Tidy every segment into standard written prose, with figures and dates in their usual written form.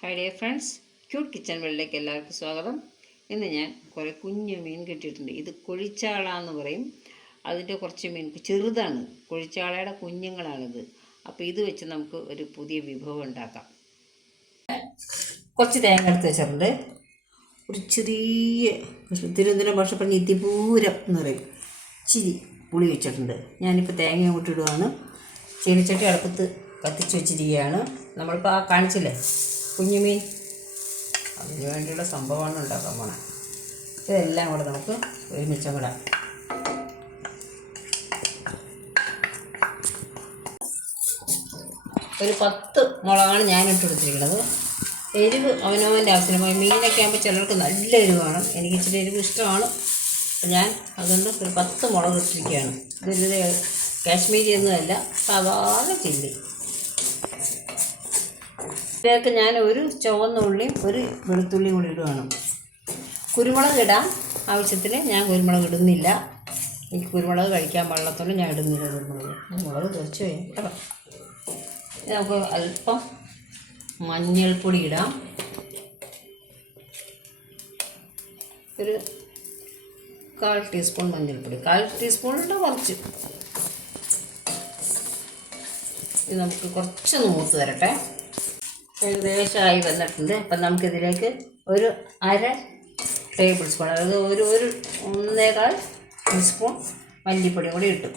Hi dear friends, cute kitchen വേൾഡിലേക്ക് എല്ലാവർക്കും സ്വാഗതം. ഇന്ന് ഞാൻ കുറേ കുഞ്ഞു മീൻ കിട്ടിയിട്ടുണ്ട്. ഇത് കൊഴിച്ചാള എന്ന് പറയും. അതിൻ്റെ കുറച്ച് മീൻ ചെറുതാണ്, കൊഴിച്ചാളയുടെ കുഞ്ഞുങ്ങളാണിത്. അപ്പോൾ ഇത് വെച്ച് നമുക്ക് ഒരു പുതിയ വിഭവം ഉണ്ടാക്കാം. കുറച്ച് തേങ്ങ എടുത്ത് വെച്ചിട്ടുണ്ട്. ഒരു ചെറിയ തിരുവനന്തപുരം ഭാഷ പറഞ്ഞ് ഇതിപൂരം എന്ന് പറയും, ഇച്ചിരി പുളി വെച്ചിട്ടുണ്ട്. ഞാനിപ്പോൾ തേങ്ങ ഇടുകയാണ്. ചീനിച്ചട്ടി അടുപ്പത്ത് കത്തിച്ച് വെച്ചിരിക്കുകയാണ്. നമ്മളിപ്പോൾ ആ കാണിച്ചില്ലേ കുഞ്ഞുമീൻ, അതിന് വേണ്ടിയുള്ള സംഭവമാണ് ഉണ്ടാക്കാൻ പോണത്. ഇതെല്ലാം കൂടെ നമുക്ക് ഒരുമിച്ചും കൂടെ ഒരു 10 മുളകാണ് ഞാനിട്ട് കൊടുത്തിരിക്കുന്നത്. എരിവ് അവനവൻ്റെ ആവശ്യത്തിന്. മീനൊക്കെ ആകുമ്പോൾ ചിലർക്ക് നല്ല എരിവ് വേണം, എനിക്ക് ഇച്ചിരി എരിവ് ഇഷ്ടമാണ്. അപ്പം ഞാൻ അതുകൊണ്ട് ഒരു 10 മുളക് ഇട്ടിരിക്കുകയാണ്. ഇതിൽ കാശ്മീരി ഒന്നുമല്ല, സാധാരണ ചില്ലി. ഇതിലേക്ക് ഞാൻ ഒരു ചുവന്ന ഉള്ളിയും ഒരു വെളുത്തുള്ളിയും കൂടി ഇടുകയാണ്. കുരുമുളക് ഇടാം ആവശ്യത്തിന്. ഞാൻ കുരുമുളക് ഇടുന്നില്ല, എനിക്ക് കുരുമുളക് കഴിക്കാൻ പാടില്ലാത്തതുകൊണ്ട് ഞാൻ ഇടുന്നില്ല മുളക് കുറച്ച് കേട്ടോ. നമുക്ക് അല്പം മഞ്ഞൾപ്പൊടി ഇടാം, ഒരു 1/4 ടീസ്പൂൺ മഞ്ഞൾപ്പൊടി. 1/4 ടീസ്പൂണിൻ്റെ കുറച്ച്. ഇത് നമുക്ക് കുറച്ച് മൂത്ത് വരട്ടെ. ഏകദേശമായി വന്നിട്ടുണ്ട്. അപ്പം നമുക്കിതിലേക്ക് ഒരു 1/2 ടേബിൾ സ്പൂൺ, അതായത് ഒരു 1.25 ടീസ്പൂൺ മല്ലിപ്പൊടിയും കൂടി ഇട്ടു.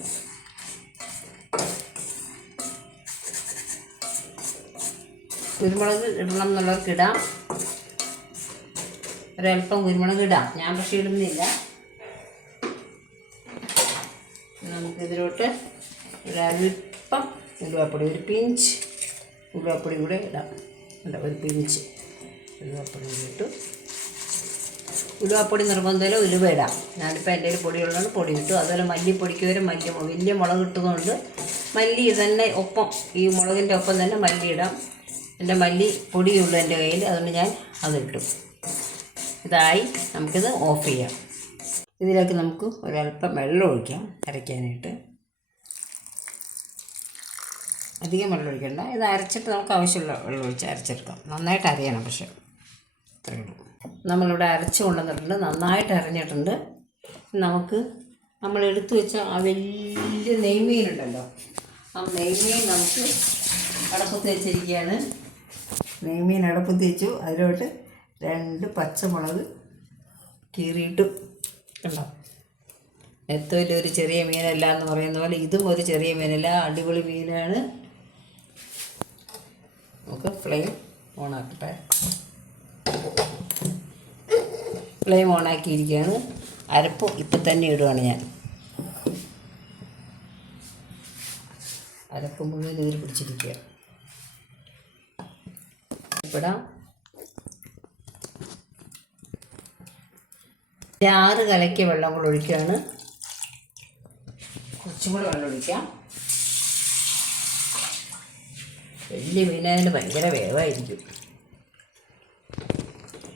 കുരുമുളക് ഇടണം എന്നുള്ളവർക്ക് ഇടാം, ഒരൽപ്പം കുരുമുളക് ഇടാം. ഞാൻ പക്ഷേ ഇടുന്നില്ല. നമുക്കിതിലോട്ട് ഒരൽപ്പം ഉലുവാപ്പൊടി, ഒരു പിഞ്ച് ഉലുവാപ്പൊടി കൂടെ ഇടാം. ഒരു പിഞ്ച് ഉലുവാപ്പൊടി ഇട്ടു. ഉലുവാപ്പൊടി നിർബന്ധമില്ല, ഉലുവ ഇടാം. ഞാനിപ്പോൾ എൻ്റെ കയ്യിൽ പൊടിയുള്ളതാണ് പൊടി ഇട്ടു. അതുപോലെ മല്ലിപ്പൊടിക്ക് വരെ വലിയ മുളക് ഇട്ടതുകൊണ്ട് മല്ലി തന്നെ ഒപ്പം, ഈ മുളകിൻ്റെ ഒപ്പം തന്നെ മല്ലി ഇടാം. എൻ്റെ മല്ലി പൊടിയുള്ളൂ എൻ്റെ കയ്യിൽ, അതുകൊണ്ട് ഞാൻ അതിട്ടു. ഇതായി, നമുക്കിത് ഓഫ് ചെയ്യാം. ഇതിലേക്ക് നമുക്ക് ഒരല്പം വെള്ളം ഒഴിക്കാം അരയ്ക്കാനായിട്ട്. അധികം വെള്ളം ഒഴിക്കണ്ട. ഇത് അരച്ചിട്ട് നമുക്ക് ആവശ്യമുള്ള വെള്ളം ഒഴിച്ച് അരച്ചെടുക്കാം. നന്നായിട്ട് അരയണം, പക്ഷേ ഇത്രയേ ഉള്ളൂ. നമ്മളിവിടെ അരച്ച് കൊണ്ടുവന്നിട്ടുണ്ട്, നന്നായിട്ട് അരഞ്ഞിട്ടുണ്ട്. നമ്മൾ എടുത്തു വെച്ച ആ വലിയ നെയ്മീനുണ്ടല്ലോ, ആ നെയ്മീൻ നമുക്ക് അടപ്പത്ത് വെച്ചിരിക്കുകയാണ്. നെയ്മീൻ അടപ്പത്ത് വെച്ചു. അതിലോട്ട് 2 പച്ചമുളക് കീറിയിട്ടു. കണ്ടോ, നെത്തോലി ഒരു ചെറിയ മീനല്ല എന്ന് പറയുന്ന പോലെ ഇതും ഒരു ചെറിയ മീനല്ല, അടിപൊളി മീനാണ്. നമുക്ക് ഫ്ലെയിം ഓണാക്കട്ടെ. ഫ്ലെയിം ഓണാക്കിയിരിക്കുകയാണ്. അരപ്പ് ഇപ്പം തന്നെ ഇടുകയാണ് ഞാൻ. അരപ്പ് മുഴുവൻ ഇതിൽ പിടിച്ചിരിക്കുക. ഇടാം. 6 കലക്കിയ വെള്ളം കൂടെ ഒഴിക്കുകയാണ്. കുറച്ചും കൂടെ വെള്ളം ഒഴിക്കാം. വലിയ മീനതിന് ഭയങ്കര വേവായിരിക്കും.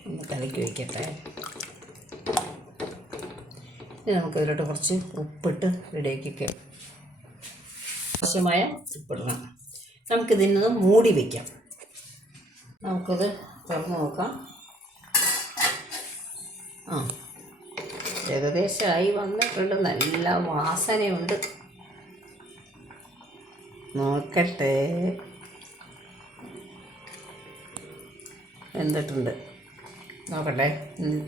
ഒന്ന് കലക്കി വയ്ക്കട്ടെ. ഇനി നമുക്കതിലോട്ട് കുറച്ച് ഉപ്പിട്ട് റെഡിയാക്കിയൊക്കെ ആവശ്യമായ ഉപ്പിടണം. നമുക്കിതിനൊന്ന് മൂടി വയ്ക്കാം. നമുക്കത് തുറന്ന് നോക്കാം. ഏകദേശമായി വന്നിട്ടുണ്ട്. നല്ല വാസനയുണ്ട്. നോക്കട്ടെ, എന്തിട്ടുണ്ട് നോക്കട്ടെ.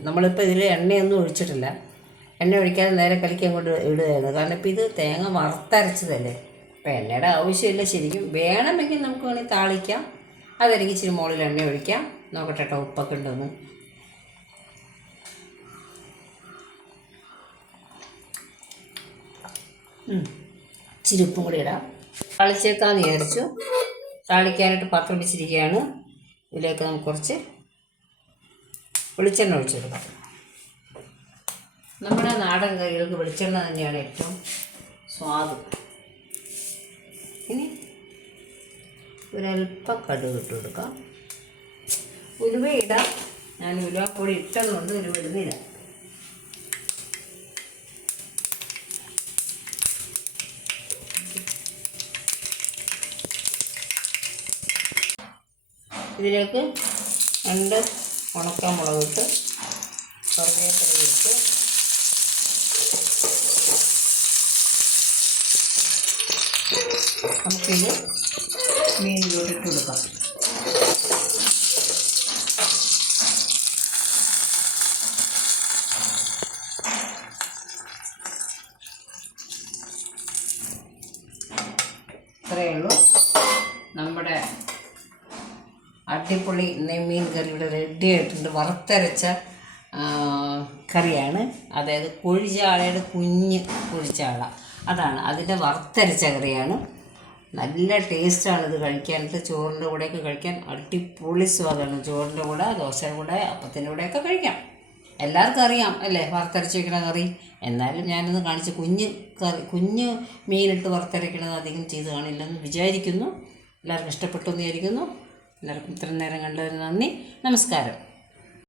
നമ്മളിപ്പോൾ ഇതിൽ എണ്ണയൊന്നും ഒഴിച്ചിട്ടില്ല. എണ്ണ ഒഴിക്കാതെ നേരെ കലക്കി അങ്ങോട്ട് ഇടുകയാണ്. കാരണം ഇപ്പോൾ ഇത് തേങ്ങ വറുത്തരച്ചതല്ലേ, അപ്പോൾ എണ്ണയുടെ ആവശ്യമില്ല. ശരിക്കും വേണമെങ്കിൽ നമുക്ക് വേണമെങ്കിൽ താളിക്കാം. അതെനിക്ക് ഇച്ചിരി മുകളിൽ എണ്ണ ഒഴിക്കാം. നോക്കട്ടെ കേട്ടോ, ഉപ്പൊക്കെ ഉണ്ടോന്ന്. ഇച്ചിരി ഉപ്പും കൂടി ഇടാം. താളിച്ചേക്കാന്ന് വിചാരിച്ചു. താളിക്കാനായിട്ട് പാത്രം വെച്ചിരിക്കുകയാണ്. ഇതിലേക്ക് നമുക്ക് കുറച്ച് വെളിച്ചെണ്ണ ഒഴിച്ചെടുക്കാം. നമ്മുടെ നാടൻ കറികൾക്ക് വെളിച്ചെണ്ണ തന്നെയാണ് ഏറ്റവും സ്വാദ്. ഇനി ഒരല്പം കടുക് ഇട്ട് കൊടുക്കാം. ഉലുവ ഇടാം. ഞാൻ ഉലുവപ്പൊടി ഇട്ടതുകൊണ്ട് ഉലുവ ഇടുന്നില്ല. ഇതിലേക്ക് 2 ഉണക്കമുളകിട്ട് കറിവേപ്പില ഇട്ട് നമുക്കിത് മീനിലോട്ട് ഇട്ട് കൊടുക്കാം. ഇത്രയേ ഉള്ളൂ. നമ്മുടെ അടിപൊളി നെയ്മീൻ കറി ഇവിടെ റെഡി ആയിട്ടുണ്ട്. വറുത്തരച്ച കറിയാണ്. അതായത് കൊഴിച്ചാളയുടെ കുഞ്ഞ് കൊഴിച്ചാള, അതാണ് അതിൻ്റെ വറുത്തരച്ച കറിയാണ്. നല്ല ടേസ്റ്റാണിത് കഴിക്കാനായിട്ട്. ചോറിൻ്റെ കൂടെയൊക്കെ കഴിക്കാൻ അടിപൊളി സ്വാദാണ്. ചോറിൻ്റെ കൂടെ, ദോശയുടെ കൂടെ, അപ്പത്തിൻ്റെ കൂടെയൊക്കെ കഴിക്കാം. എല്ലാവർക്കും അറിയാം അല്ലേ വറുത്തരച്ച് വയ്ക്കണ കറി. എന്നാലും ഞാനൊന്ന് കാണിച്ച് കുഞ്ഞ് മീനിട്ട് വറുത്തരയ്ക്കണത് അധികം ചെയ്ത് കാണില്ലെന്ന് വിചാരിക്കുന്നു. എല്ലാവർക്കും ഇഷ്ടപ്പെട്ടു എന്ന് വിചാരിക്കുന്നു. എല്ലാവർക്കും ഇത്രയും നേരം കണ്ടതിന് നന്ദി. നമസ്കാരം.